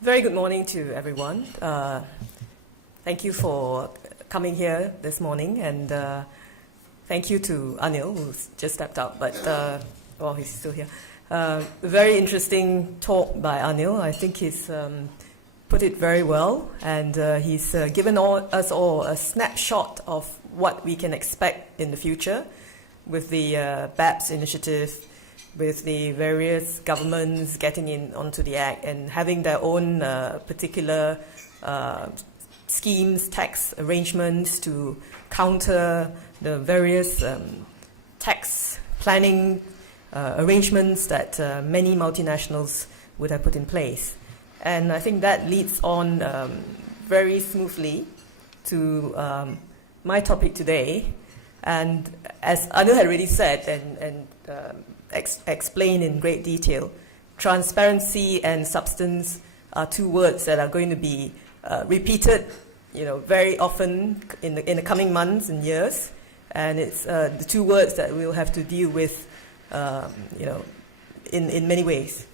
Very good morning to everyone. Thank you for coming here this morning, and thank you to Anil, who's just stepped out, but well, he's still here. Very interesting talk by Anil. I think he's put it very well, and he's given us all a snapshot of what we can expect in the future with the BAPS initiative, with the various governments getting in onto the act and having their own particular schemes, tax arrangements to counter the various tax planning arrangements that many multinationals would have put in place. And I think that leads on very smoothly to my topic today. And as Anil had already said and explained in great detail, transparency and substance are two words that are going to be repeated, very often in the coming months and years, and it's the two words that we'll have to deal with, in many ways.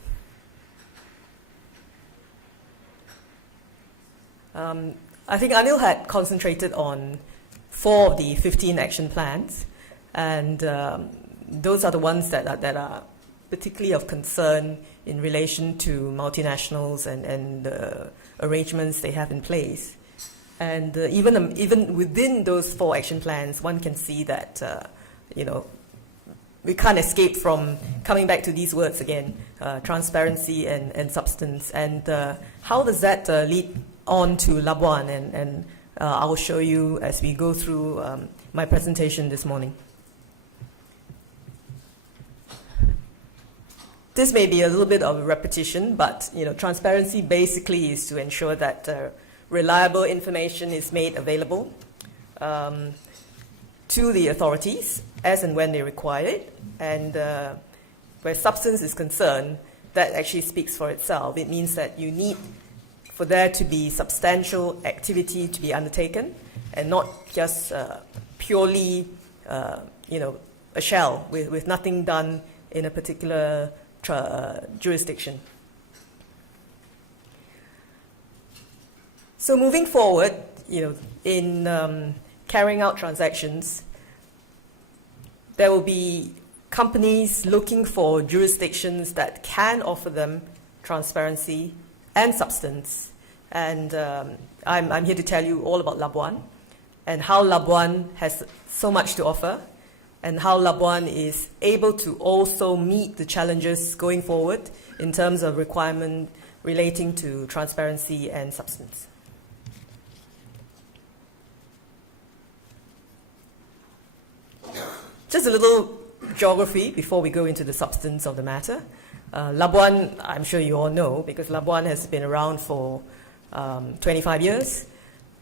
I think Anil had concentrated on 4 of the 15 action plans, and those are the ones that are particularly of concern in relation to multinationals and the arrangements they have in place. And even within those 4 action plans, one can see that we can't escape from coming back to these words again: transparency and substance. And how does that lead on to Labuan? And I will show you as we go through my presentation this morning. This may be a little bit of a repetition, but transparency basically is to ensure that reliable information is made available to the authorities as and when they require it. And where substance is concerned, that actually speaks for itself. It means that you need for there to be substantial activity to be undertaken, and not just purely, a shell with nothing done in a particular jurisdiction. So moving forward, in carrying out transactions, there will be companies looking for jurisdictions that can offer them transparency and substance. And I'm here to tell you all about Labuan and how Labuan has so much to offer, and how Labuan is able to also meet the challenges going forward in terms of requirement relating to transparency and substance. Just a little geography before we go into the substance of the matter. Labuan, I'm sure you all know, because Labuan has been around for 25 years,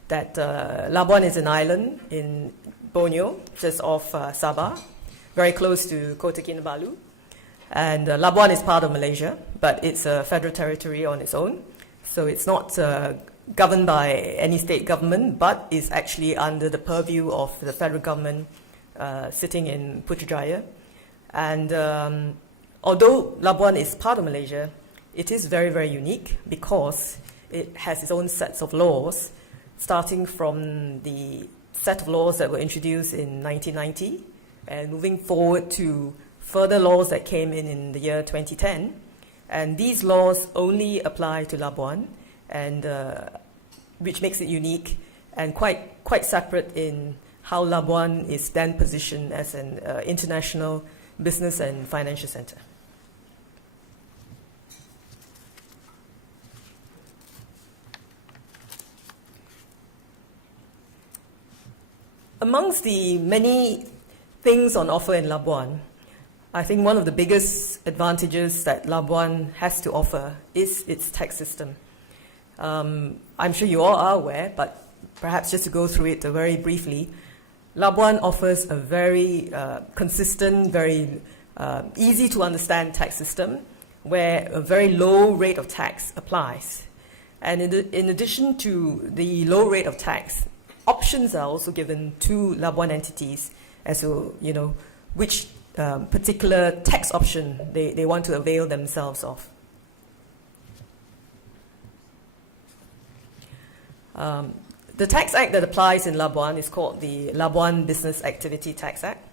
that Labuan is an island in Borneo, just off Sabah, very close to Kota Kinabalu. And Labuan is part of Malaysia, but it's a federal territory on its own. So it's not governed by any state government, but is actually under the purview of the federal government sitting in Putrajaya. And although Labuan is part of Malaysia, it is very, very unique because it has its own sets of laws, starting from the set of laws that were introduced in 1990 and moving forward to further laws that came in the year 2010. And these laws only apply to Labuan, and which makes it unique and quite separate in how Labuan is then positioned as an international business and financial center. Amongst the many things on offer in Labuan, I think one of the biggest advantages that Labuan has to offer is its tax system. I'm sure you all are aware, but perhaps just to go through it very briefly, Labuan offers a very consistent, very easy to understand tax system where a very low rate of tax applies. And in addition to the low rate of tax, options are also given to Labuan entities as to, which particular tax option they want to avail themselves of. The tax act that applies in Labuan is called the Labuan Business Activity Tax Act.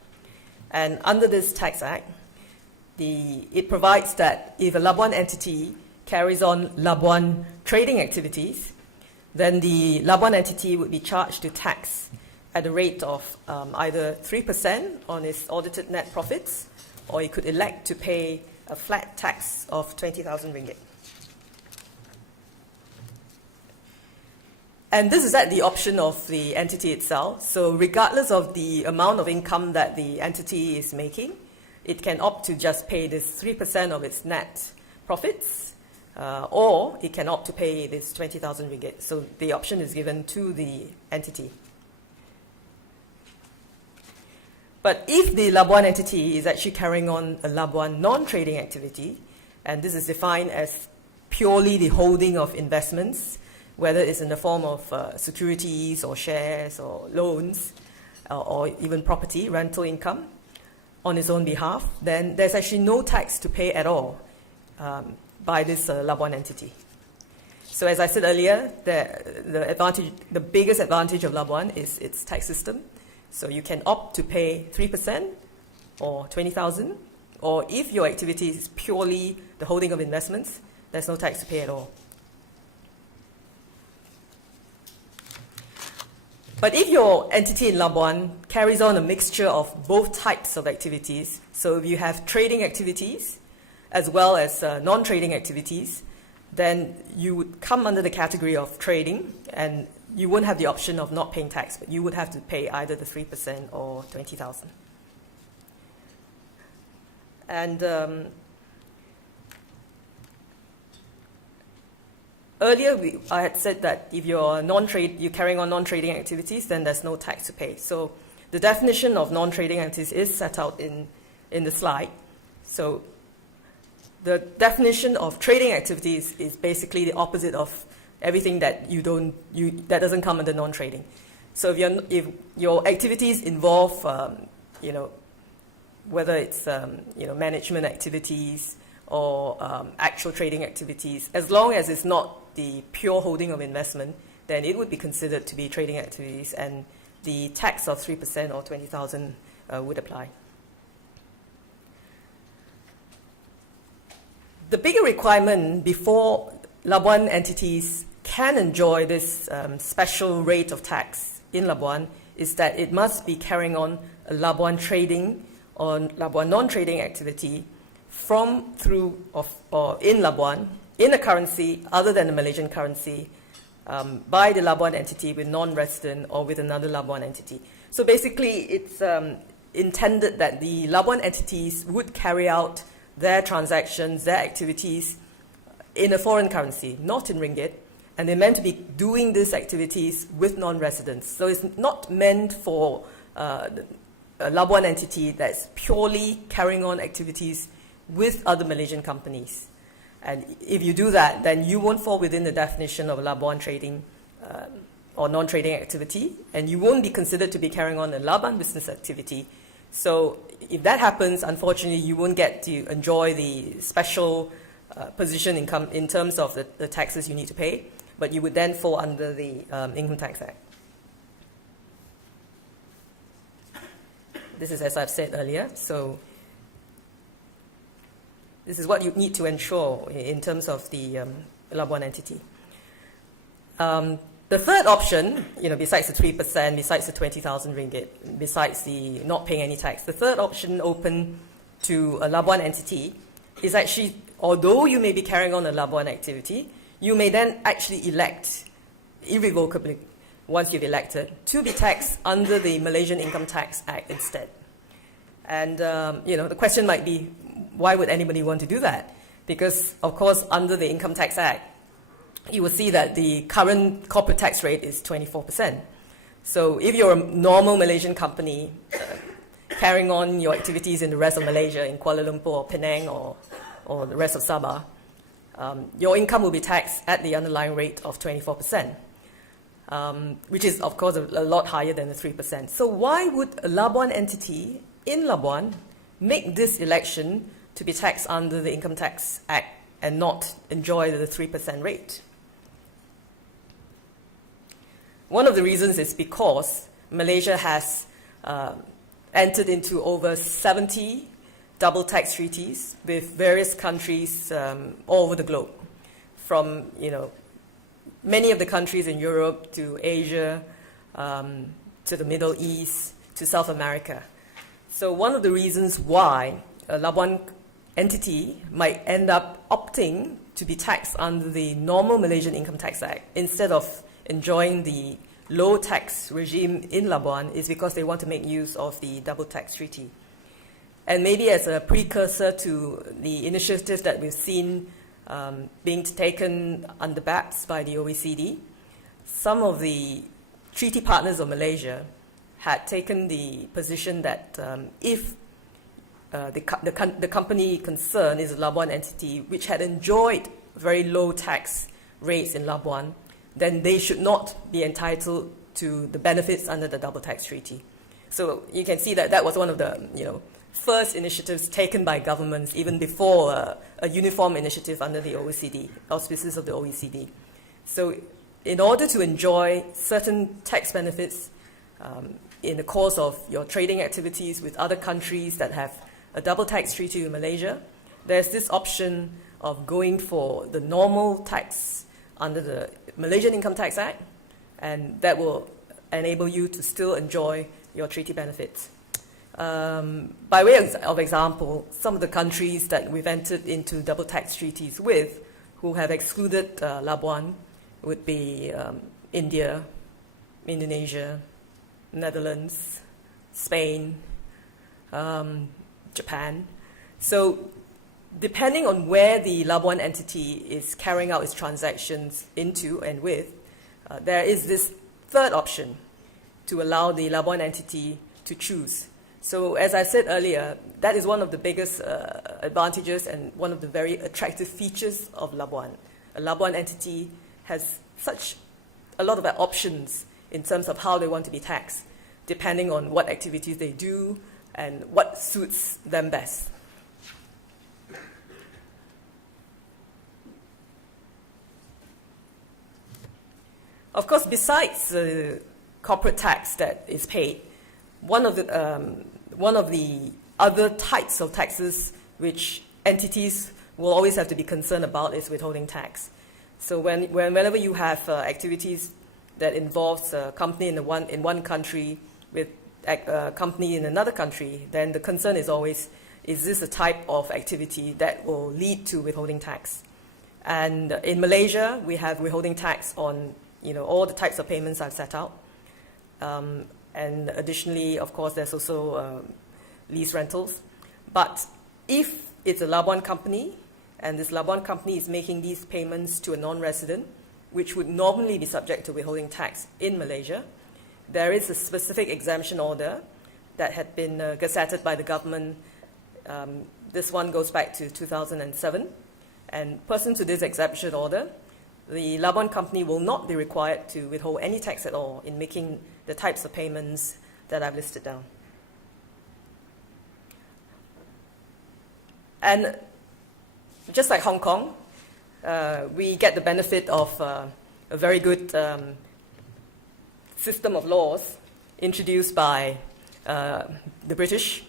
And under this tax act, it provides that if a Labuan entity carries on Labuan trading activities, then the Labuan entity would be charged to tax at a rate of either 3% on its audited net profits, or it could elect to pay a flat tax of 20,000 ringgit. And this is at the option of the entity itself. So regardless of the amount of income that the entity is making, it can opt to just pay this 3% of its net profits, or it can opt to pay this 20,000 ringgit. So the option is given to the entity. But if the Labuan entity is actually carrying on a Labuan non-trading activity, and this is defined as purely the holding of investments, whether it's in the form of securities or shares or loans or even property, rental income on its own behalf, then there's actually no tax to pay at all by this Labuan entity. So as I said earlier, the biggest advantage of Labuan is its tax system. So you can opt to pay 3% or 20,000, or if your activity is purely the holding of investments, there's no tax to pay at all. But if your entity in Labuan carries on a mixture of both types of activities, so if you have trading activities as well as non-trading activities, then you would come under the category of trading, and you wouldn't have the option of not paying tax, but you would have to pay either the 3% or 20,000. And earlier, I had said that if you're carrying on non-trading activities, then there's no tax to pay. So the definition of non-trading activities is set out in the slide. So the definition of trading activities is basically the opposite of everything that that doesn't come under non-trading. So if your activities involve, whether it's management activities or actual trading activities, as long as it's not the pure holding of investment, then it would be considered to be trading activities, and the tax of 3% or 20,000 would apply. The bigger requirement before Labuan entities can enjoy this special rate of tax in Labuan is that it must be carrying on a Labuan trading or Labuan non-trading activity or in Labuan in a currency other than the Malaysian currency by the Labuan entity with non-resident or with another Labuan entity. So basically, it's intended that the Labuan entities would carry out their transactions, their activities in a foreign currency, not in ringgit, and they're meant to be doing these activities with non-residents. So it's not meant for a Labuan entity that's purely carrying on activities with other Malaysian companies. And if you do that, then you won't fall within the definition of Labuan trading or non-trading activity, and you won't be considered to be carrying on a Labuan business activity. So if that happens, unfortunately, you won't get to enjoy the special position income in terms of the taxes you need to pay, but you would then fall under the Income Tax Act. This is as I've said earlier. So this is what you need to ensure in terms of the Labuan entity. The third option, besides the 3%, besides the 20,000 ringgit, besides the not paying any tax, the third option open to a Labuan entity is actually, although you may be carrying on a Labuan activity, you may then actually elect irrevocably, once you've elected, to be taxed under the Malaysian Income Tax Act instead. And, the question might be, why would anybody want to do that? Because, of course, under the Income Tax Act, you will see that the current corporate tax rate is 24%. So if you're a normal Malaysian company carrying on your activities in the rest of Malaysia, in Kuala Lumpur or Penang or the rest of Sabah, your income will be taxed at the underlying rate of 24%, which is, of course, a lot higher than the 3%. So why would a Labuan entity in Labuan make this election to be taxed under the Income Tax Act and not enjoy the 3% rate? One of the reasons is because Malaysia has entered into over 70 double tax treaties with various countries all over the globe, from many of the countries in Europe to Asia, to the Middle East, to South America. So one of the reasons why a Labuan entity might end up opting to be taxed under the normal Malaysian Income Tax Act instead of enjoying the low tax regime in Labuan is because they want to make use of the double tax treaty. And maybe as a precursor to the initiatives that we've seen being taken under BAPS by the OECD, some of the treaty partners of Malaysia had taken the position that if the company concerned is a Labuan entity which had enjoyed very low tax rates in Labuan, then they should not be entitled to the benefits under the double tax treaty. So you can see that that was one of the first initiatives taken by governments even before a uniform initiative under the OECD, auspices of the OECD. So in order to enjoy certain tax benefits in the course of your trading activities with other countries that have a double tax treaty with Malaysia, there's this option of going for the normal tax under the Malaysian Income Tax Act, and that will enable you to still enjoy your treaty benefits. By way of example, some of the countries that we've entered into double tax treaties with who have excluded Labuan would be India, Indonesia, Netherlands, Spain, Japan. So depending on where the Labuan entity is carrying out its transactions into and with, there is this third option to allow the Labuan entity to choose. So as I said earlier, that is one of the biggest advantages and one of the very attractive features of Labuan. A Labuan entity has such a lot of options in terms of how they want to be taxed, depending on what activities they do and what suits them best. Of course, besides the corporate tax that is paid, one of the other types of taxes which entities will always have to be concerned about is withholding tax. So whenever you have activities that involves a company in one country with a company in another country, then the concern is always, is this a type of activity that will lead to withholding tax? And in Malaysia, we have withholding tax on all the types of payments I've set out. And additionally, of course, there's also lease rentals. But if it's a Labuan company, and this Labuan company is making these payments to a non-resident, which would normally be subject to withholding tax in Malaysia, there is a specific exemption order that had been gazetted by the government. This one goes back to 2007. And pursuant to this exemption order, the Labuan company will not be required to withhold any tax at all in making the types of payments that I've listed down. And just like Hong Kong, we get the benefit of a very good system of laws introduced by the British.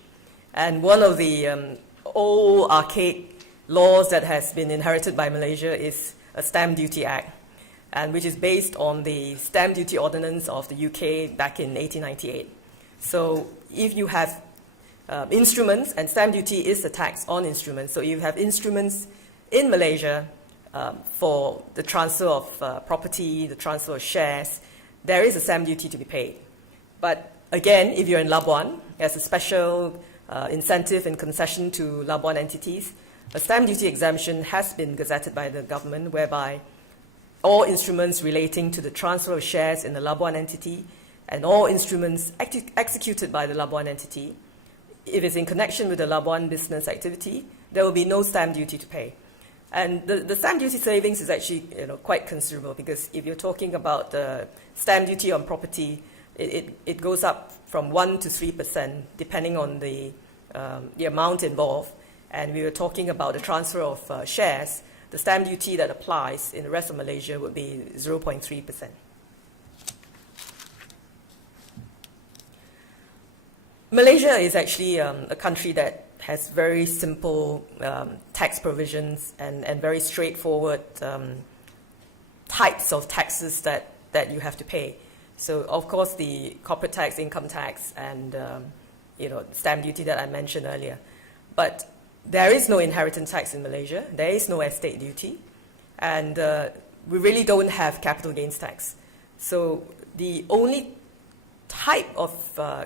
And one of the old archaic laws that has been inherited by Malaysia is a Stamp Duty Act, and which is based on the Stamp Duty Ordinance of the UK back in 1898. So if you have instruments, and stamp duty is a tax on instruments, so you have instruments in Malaysia for the transfer of property, the transfer of shares, there is a stamp duty to be paid. But again, if you're in Labuan, as a special incentive and concession to Labuan entities, a stamp duty exemption has been gazetted by the government, whereby all instruments relating to the transfer of shares in the Labuan entity and all instruments executed by the Labuan entity, if it's in connection with the Labuan business activity, there will be no stamp duty to pay. And the stamp duty savings is actually quite considerable, because if you're talking about the stamp duty on property, it goes up from 1% to 3%, depending on the amount involved. And we were talking about the transfer of shares. The stamp duty that applies in the rest of Malaysia would be 0.3%. Malaysia is actually a country that has very simple tax provisions and very straightforward types of taxes that you have to pay. So, of course, the corporate tax, income tax, and stamp duty that I mentioned earlier. But there is no inheritance tax in Malaysia. There is no estate duty. And we really don't have capital gains tax. So the only type of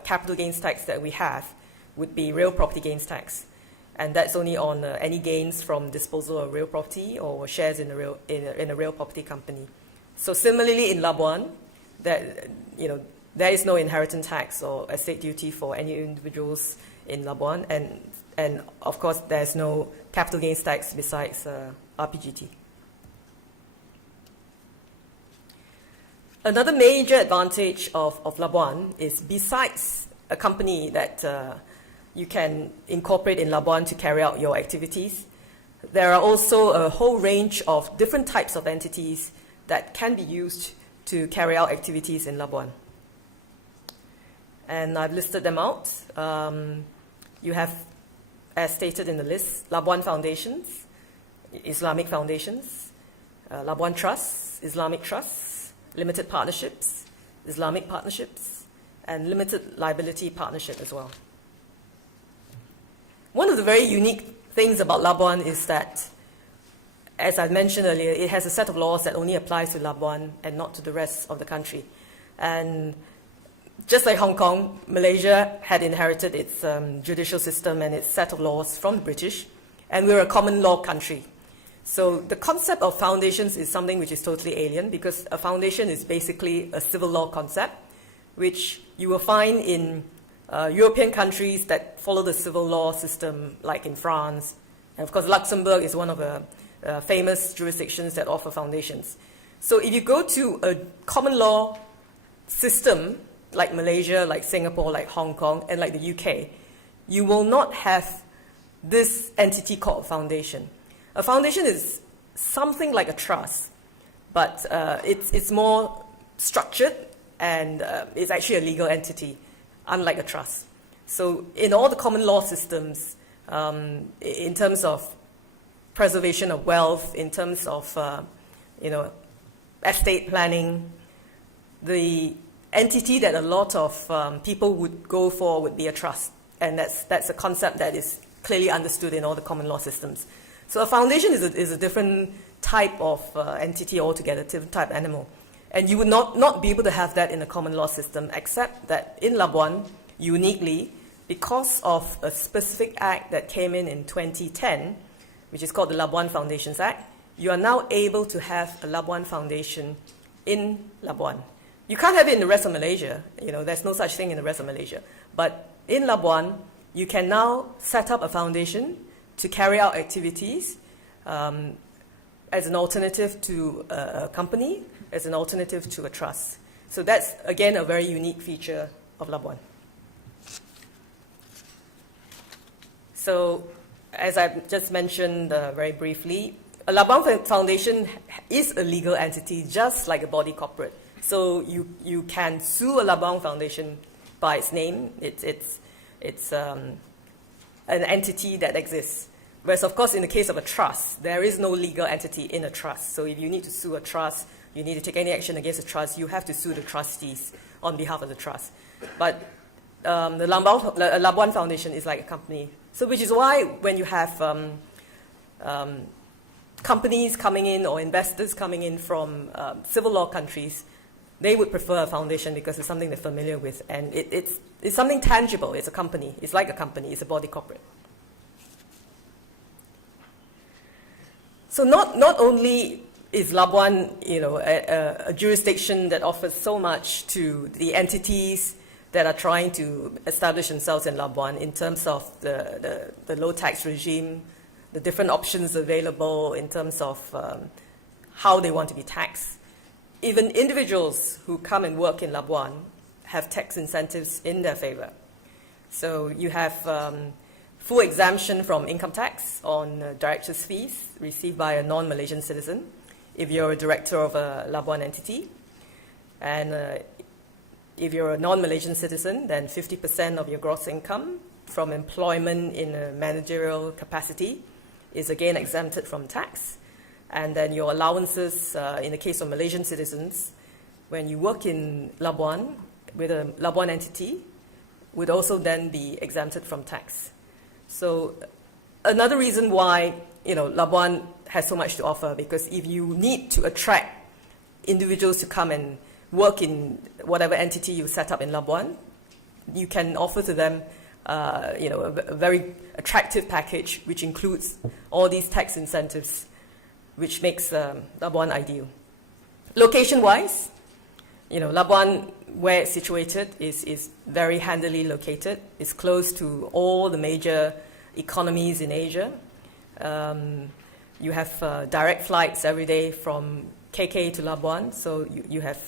capital gains tax that we have would be real property gains tax. And that's only on any gains from disposal of real property or shares in a real property company. So similarly in Labuan, there is no inheritance tax or estate duty for any individuals in Labuan, and of course there's no capital gains tax besides RPGT. Another major advantage of Labuan is, besides a company that you can incorporate in Labuan to carry out your activities, there are also a whole range of different types of entities that can be used to carry out activities in Labuan. And I've listed them out. You have, as stated in the list, Labuan Foundations, Islamic Foundations, Labuan Trusts, Islamic Trusts, Limited Partnerships, Islamic Partnerships, and Limited Liability Partnership as well. One of the very unique things about Labuan is that, as I mentioned earlier, it has a set of laws that only applies to Labuan and not to the rest of the country. And just like Hong Kong, Malaysia had inherited its judicial system and its set of laws from the British, and we're a common law country. So the concept of foundations is something which is totally alien, because a foundation is basically a civil law concept, which you will find in European countries that follow the civil law system, like in France. And of course, Luxembourg is one of the famous jurisdictions that offer foundations. So if you go to a common law system, like Malaysia, like Singapore, like Hong Kong, and like the UK, you will not have this entity called a foundation. A foundation is something like a trust, but it's more structured, and it's actually a legal entity, unlike a trust. So in all the common law systems, in terms of preservation of wealth, in terms of estate planning, the entity that a lot of people would go for would be a trust, and that's a concept that is clearly understood in all the common law systems. So a foundation is a different type of entity altogether, different type of animal. And you would not be able to have that in a common law system, except that in Labuan, uniquely, because of a specific act that came in 2010, which is called the Labuan Foundations Act, you are now able to have a Labuan Foundation in Labuan. You can't have it in the rest of Malaysia. There's no such thing in the rest of Malaysia. But in Labuan, you can now set up a foundation to carry out activities as an alternative to a company, as an alternative to a trust. So that's, again, a very unique feature of Labuan. So, as I just mentioned very briefly, a Labuan Foundation is a legal entity, just like a body corporate. So you can sue a Labuan Foundation by its name. It's an entity that exists. Whereas, of course, in the case of a trust, there is no legal entity in a trust. So if you need to sue a trust, you need to take any action against a trust, you have to sue the trustees on behalf of the trust. But the Labuan Foundation is like a company. So which is why when you have companies coming in or investors coming in from civil law countries, they would prefer a foundation because it's something they're familiar with. And it's something tangible. It's a company. It's like a company. It's a body corporate. So not only is Labuan, a jurisdiction that offers so much to the entities that are trying to establish themselves in Labuan in terms of the low tax regime, the different options available in terms of how they want to be taxed. Even individuals who come and work in Labuan have tax incentives in their favor. So you have full exemption from income tax on director's fees received by a non-Malaysian citizen if you're a director of a Labuan entity. And If you're a non-Malaysian citizen, then 50% of your gross income from employment in a managerial capacity is again exempted from tax. And then your allowances, in the case of Malaysian citizens, when you work in Labuan with a Labuan entity, would also then be exempted from tax. So another reason why Labuan has so much to offer, because if you need to attract individuals to come and work in whatever entity you set up in Labuan, you can offer to them a very attractive package which includes all these tax incentives, which makes Labuan ideal. Location-wise, Labuan, where it's situated, is very handily located. It's close to all the major economies in Asia. You have direct flights every day from KK to Labuan, so you have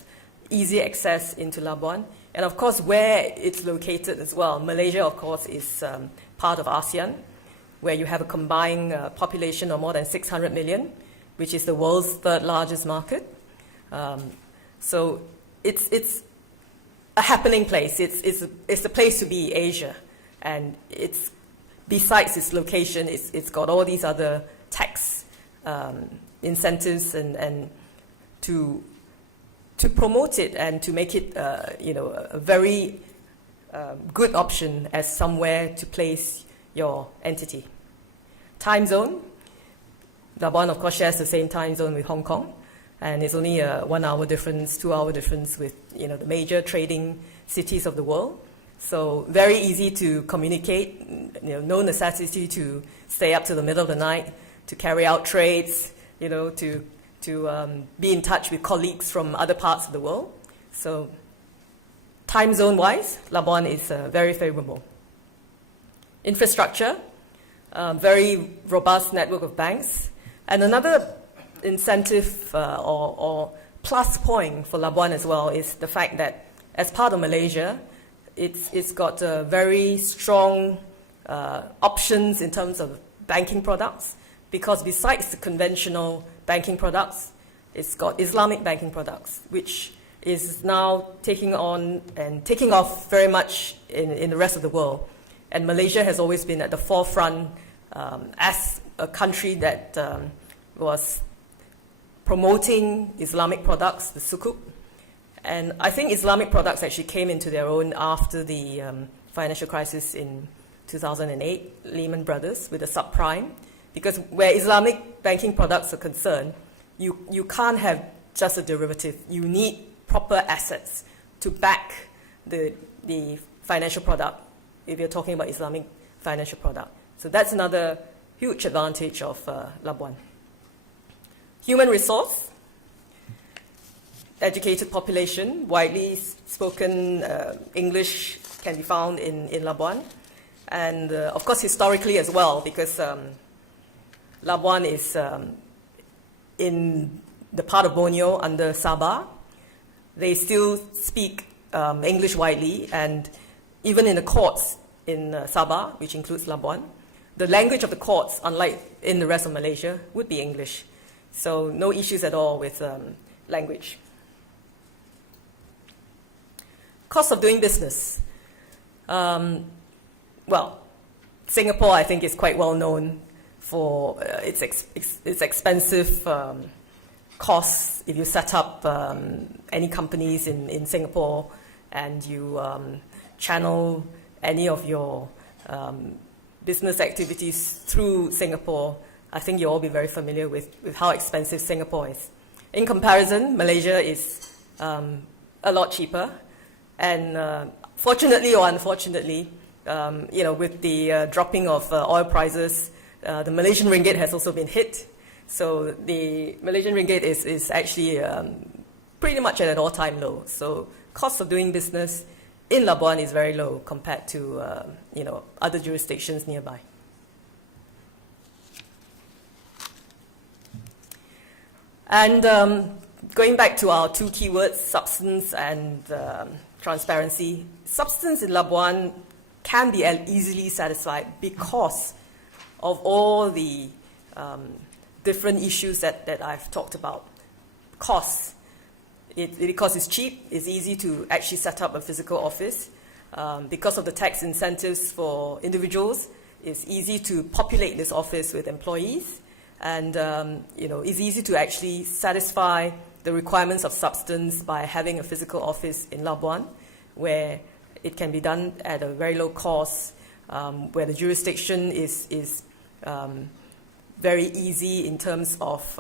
easy access into Labuan. And of course, where it's located as well, Malaysia, of course, is part of ASEAN, where you have a combined population of more than 600 million, which is the world's third largest market. So it's a happening place. It's a place to be, Asia. And besides its location, it's got all these other tax incentives and to promote it and to make it a very good option as somewhere to place your entity. Time zone. Labuan, of course, shares the same time zone with Hong Kong, and it's only a 1 hour difference, 2 hour difference with the major trading cities of the world. So very easy to communicate. No necessity to stay up to the middle of the night to carry out trades. To be in touch with colleagues from other parts of the world. So time zone-wise, Labuan is very favorable. Infrastructure, very robust network of banks. And another incentive or plus point for Labuan as well is the fact that as part of Malaysia, it's got very strong options in terms of banking products, because besides the conventional banking products, it's got Islamic banking products, which is now taking on and taking off very much in the rest of the world. And Malaysia has always been at the forefront as a country that was promoting Islamic products, the sukuk. And I think Islamic products actually came into their own after the financial crisis in 2008, Lehman Brothers, with the subprime. Because where Islamic banking products are concerned, you can't have just a derivative. You need proper assets to back the financial product if you're talking about Islamic financial product. So that's another huge advantage of Labuan. Human resource, educated population, widely spoken English can be found in Labuan. And of course historically as well, because Labuan is in the part of Borneo under Sabah. They still speak English widely, and even in the courts in Sabah, which includes Labuan, the language of the courts, unlike in the rest of Malaysia, would be English. So no issues at all with language. Cost of doing business. Well, Singapore, I think, is quite well known for its expensive costs. If you set up any companies in Singapore and you channel any of your business activities through Singapore, I think you'll all be very familiar with how expensive Singapore is. In comparison, Malaysia is a lot cheaper, and fortunately or unfortunately, with the dropping of oil prices, the Malaysian ringgit has also been hit. So the Malaysian ringgit is actually pretty much at an all-time low. So cost of doing business in Labuan is very low compared to other jurisdictions nearby. And going back to our two keywords, substance and transparency, substance in Labuan can be easily satisfied because of all the different issues that I've talked about. Costs. because it's cheap, it's easy to actually set up a physical office. Because of the tax incentives for individuals, it's easy to populate this office with employees, and it's easy to actually satisfy the requirements of substance by having a physical office in Labuan, where it can be done at a very low cost, where the jurisdiction is very easy in terms of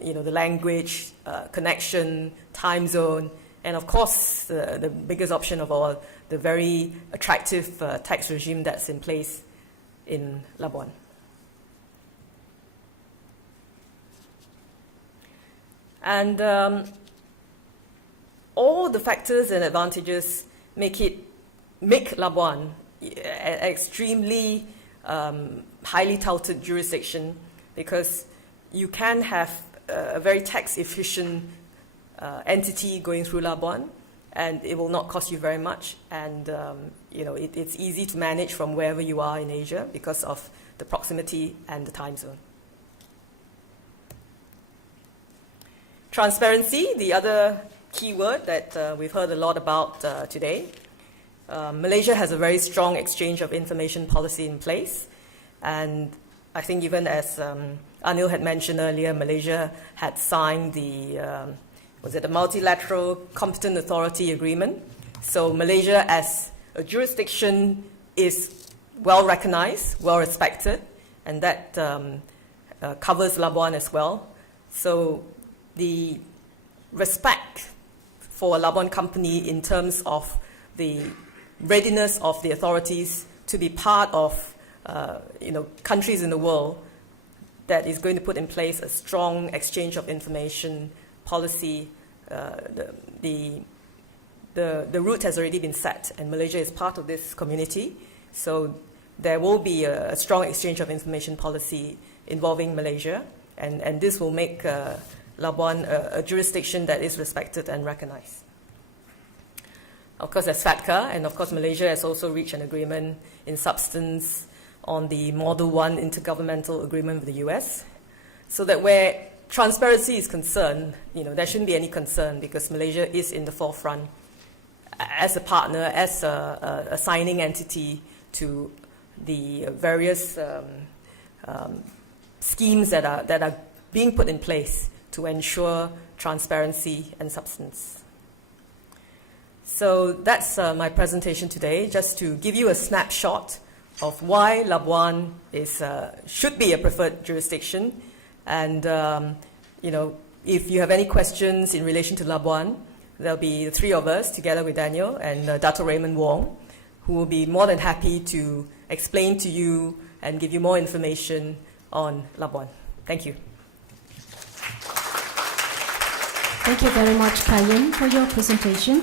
the language, connection, time zone, and of course the biggest option of all, the very attractive tax regime that's in place in Labuan. And all the factors and advantages make Labuan an extremely highly touted jurisdiction, because you can have a very tax efficient entity going through Labuan, and it will not cost you very much, and it's easy to manage from wherever you are in Asia because of the proximity and the time zone. Transparency, the other key word that we've heard a lot about today. Malaysia has a very strong exchange of information policy in place, and I think even as Anil had mentioned earlier, Malaysia had signed the Multilateral Competent Authority Agreement. So Malaysia as a jurisdiction is well recognized, well respected, and that covers Labuan as well. So the respect for a Labuan company in terms of the readiness of the authorities to be part of countries in the world that is going to put in place a strong exchange of information policy. The route has already been set, and Malaysia is part of this community. So there will be a strong exchange of information policy involving Malaysia, and this will make Labuan a jurisdiction that is respected and recognized. Of course, there's FATCA, and of course Malaysia has also reached an agreement in substance on the Model 1 Intergovernmental Agreement with the US, so that where transparency is concerned, there shouldn't be any concern, because Malaysia is in the forefront as a partner, as a signing entity to the various schemes that are being put in place to ensure transparency and substance. So that's my presentation today, just to give you a snapshot of why Labuan should be a preferred jurisdiction. And if you have any questions in relation to Labuan, there'll be the three of us together with Daniel and Dato Raymond Wong, who will be more than happy to explain to you and give you more information on Labuan. Thank you. Thank you very much, Ka Im, for your presentation.